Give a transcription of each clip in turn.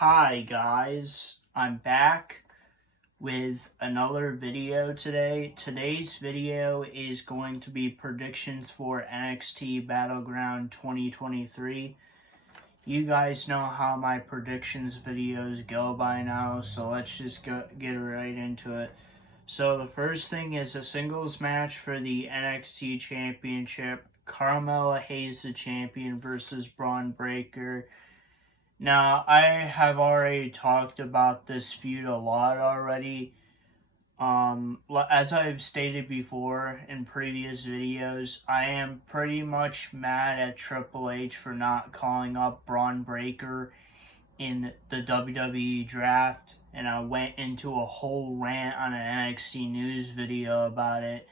Hi guys, I'm back with another video today. Today's video is going to be predictions for NXT Battleground 2023. You guys know how my predictions videos go by now, so let's just get right into it. So the first thing is a singles match for the NXT Championship. Carmella Hayes, the champion, versus Braun Breaker. Now, I have already talked about this feud a lot already. As I've stated before in previous videos, I am pretty much mad at Triple H for not calling up Braun Breaker in the WWE draft, and I went into a whole rant on an NXT news video about it.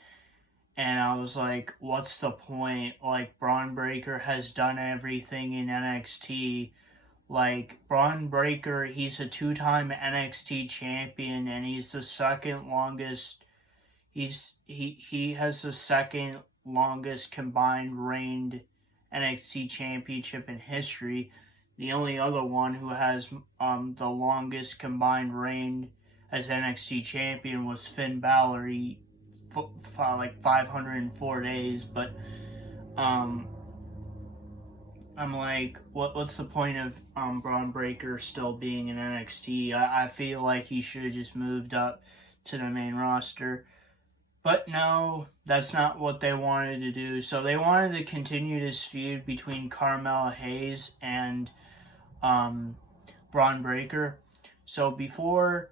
And I was like, what's the point? Like, Braun Breaker has done everything in NXT. Like, Braun Breaker, he's a two-time NXT champion, and he's the second longest. He has the second longest combined reigned NXT championship in history. The only other one who has the longest combined reign as NXT champion was Finn Balor. He like 504 days, but I'm like, what's the point of Braun Breaker still being in NXT? I feel like he should have just moved up to the main roster. But no, that's not what they wanted to do. So they wanted to continue this feud between Carmella Hayes and Braun Breaker. So before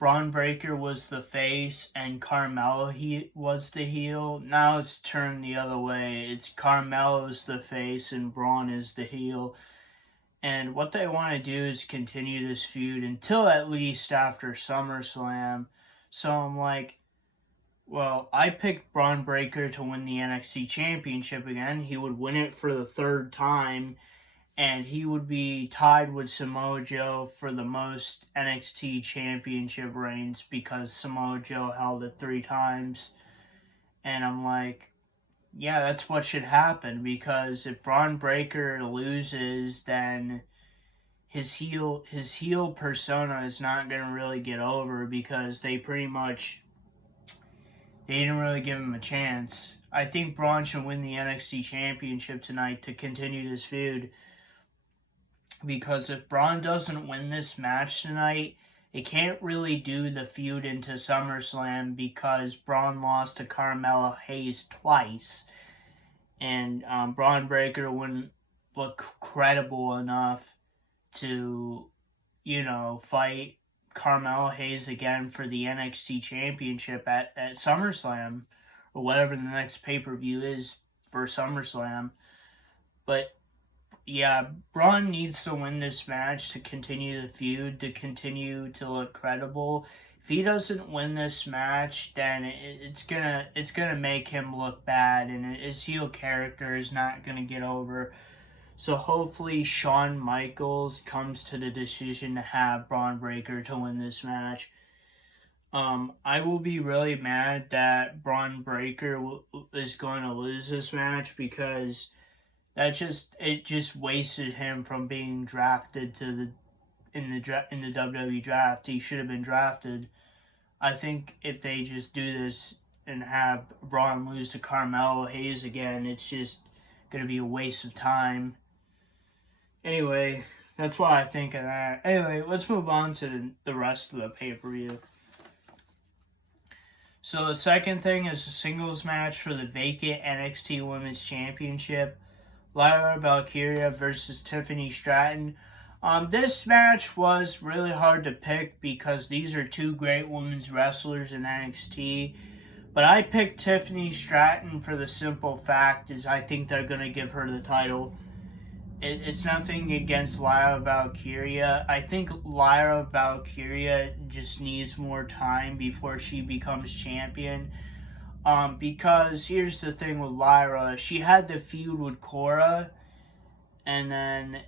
Braun Breaker was the face and Carmella was the heel. Now it's turned the other way. It's Carmella's the face and Braun is the heel. And what they want to do is continue this feud until at least after SummerSlam. So I'm like, well, I picked Braun Breaker to win the NXT Championship again. He would win it for the third time, and he would be tied with Samoa Joe for the most NXT Championship reigns because Samoa Joe held it 3 times. And I'm like, yeah, that's what should happen, because if Braun Breaker loses, then his heel persona is not going to really get over, because they didn't really give him a chance. I think Braun should win the NXT Championship tonight to continue this feud, because if Braun doesn't win this match tonight, it can't really do the feud into SummerSlam, because Braun lost to Carmella Hayes twice, and Braun Breaker wouldn't look credible enough to, fight Carmella Hayes again for the NXT Championship at SummerSlam, or whatever the next pay-per-view is for SummerSlam. But yeah, Braun needs to win this match to continue the feud, to continue to look credible. If he doesn't win this match, then it's gonna make him look bad, and his heel character is not gonna get over. So hopefully Shawn Michaels comes to the decision to have Braun Breaker to win this match. I will be really mad that Braun Breaker is going to lose this match, because it just wasted him from being drafted in the WWE draft. He should have been drafted. I think if they just do this and have Braun lose to Carmella Hayes again, it's just going to be a waste of time. Anyway, that's what I think of that. Anyway, let's move on to the rest of the pay-per-view. So the second thing is a singles match for the vacant NXT Women's Championship. Lyra Valkyria versus Tiffany Stratton. This match was really hard to pick, because these are two great women's wrestlers in NXT. But I picked Tiffany Stratton for the simple fact is I think they're going to give her the title. It's nothing against Lyra Valkyria. I think Lyra Valkyria just needs more time before she becomes champion. Because here's the thing with Lyra. She had the feud with Cora, and then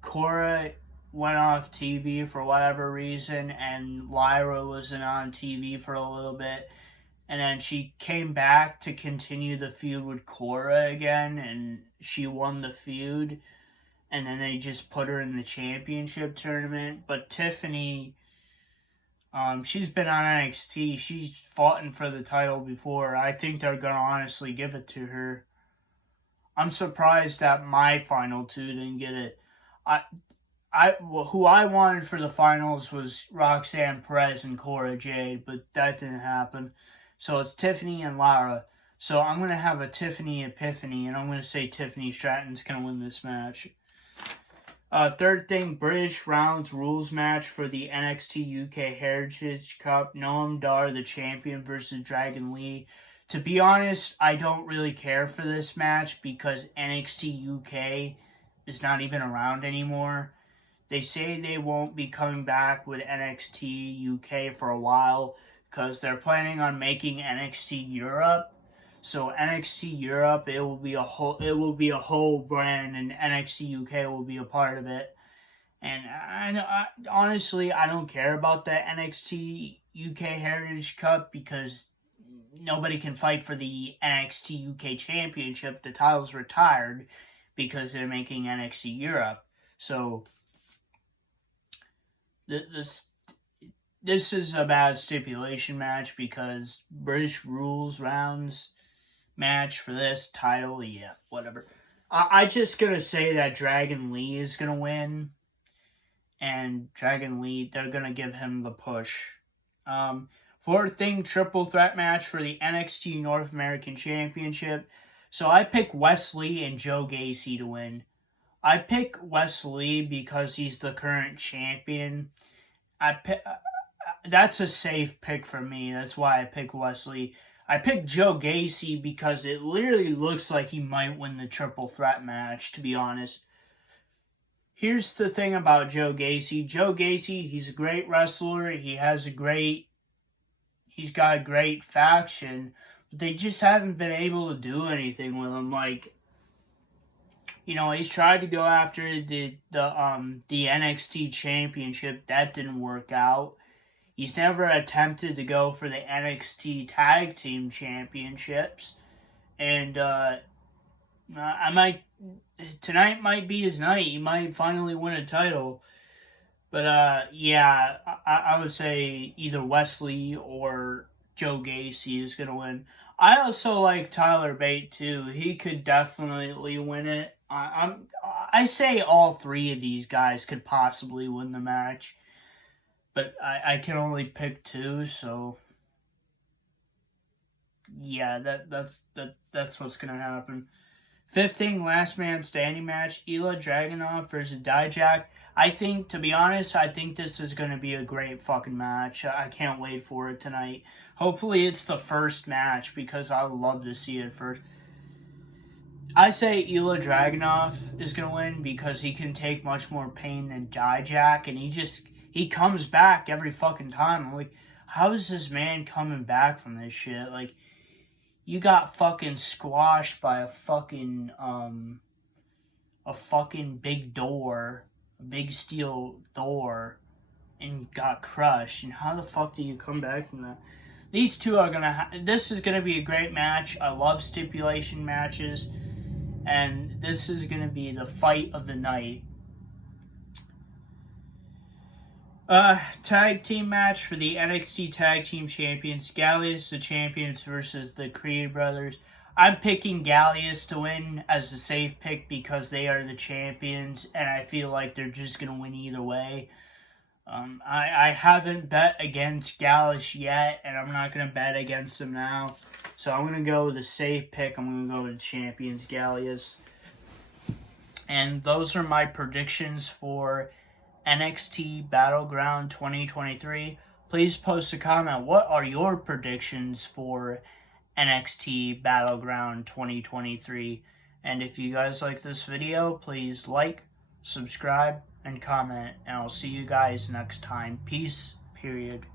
Cora went off TV for whatever reason, and Lyra wasn't on TV for a little bit. And then she came back to continue the feud with Cora again, and she won the feud. and then they just put her in the championship tournament. But Tiffany, she's been on NXT. She's fought for the title before. I think they're going to honestly give it to her. I'm surprised that my final two didn't get it. Who I wanted for the finals was Roxanne Perez and Cora Jade, but that didn't happen. So it's Tiffany and Lara. So I'm going to have a Tiffany epiphany, and I'm going to say Tiffany Stratton's going to win this match. Third thing, British Rounds Rules match for the NXT UK Heritage Cup. Noam Dar, the champion, versus Dragon Lee. To be honest, I don't really care for this match because NXT UK is not even around anymore. They say they won't be coming back with NXT UK for a while because they're planning on making NXT Europe. So NXT Europe, it will be a whole brand, and NXT UK will be a part of it. And honestly, I don't care about the NXT UK Heritage Cup because nobody can fight for the NXT UK Championship. The title's retired because they're making NXT Europe. So this is a bad stipulation match because British Rules Rounds match for this title, yeah, whatever. I just gonna say that Dragon Lee is gonna win, and Dragon Lee, they're gonna give him the push. Fourth thing, triple threat match for the NXT North American Championship. So I pick Wes Lee and Joe Gacy to win. I pick Wes Lee because he's the current champion. That's a safe pick for me. That's why I pick Wes Lee. I picked Joe Gacy because it literally looks like he might win the triple threat match, to be honest. Here's the thing about Joe Gacy. Joe Gacy, he's a great wrestler. He's got a great faction. But they just haven't been able to do anything with him. Like, he's tried to go after the NXT championship. That didn't work out. He's never attempted to go for the NXT Tag Team Championships. And tonight might be his night. He might finally win a title. But I would say either Wes Lee or Joe Gacy is going to win. I also like Tyler Bate too. He could definitely win it. I say all three of these guys could possibly win the match. But I can only pick two, so yeah, that's what's gonna happen. Fifth thing, last man standing match, Ilya Dragunov versus Dijak. To be honest, I think this is gonna be a great fucking match. I can't wait for it tonight. Hopefully it's the first match because I would love to see it first. I say Ilya Dragunov is gonna win because he can take much more pain than Dijak, and he comes back every fucking time. I'm like, how is this man coming back from this shit? Like, you got fucking squashed by a fucking big door, a big steel door, and got crushed. And how the fuck do you come back from that? These two are this is gonna be a great match. I love stipulation matches, and this is gonna be the fight of the night. Tag team match for the NXT Tag Team Champions. Gallius, the champions, versus the Creed brothers. I'm picking Gallius to win as a safe pick because they are the champions, and I feel like they're just going to win either way. I haven't bet against Gallus yet, and I'm not going to bet against him now. So I'm going to go with a safe pick. I'm going to go with the champions, Gallius. And those are my predictions for NXT Battleground 2023. Please post a comment. What are your predictions for NXT Battleground 2023? And if you guys like this video, please like, subscribe, and comment. And I'll see you guys next time. Peace, period.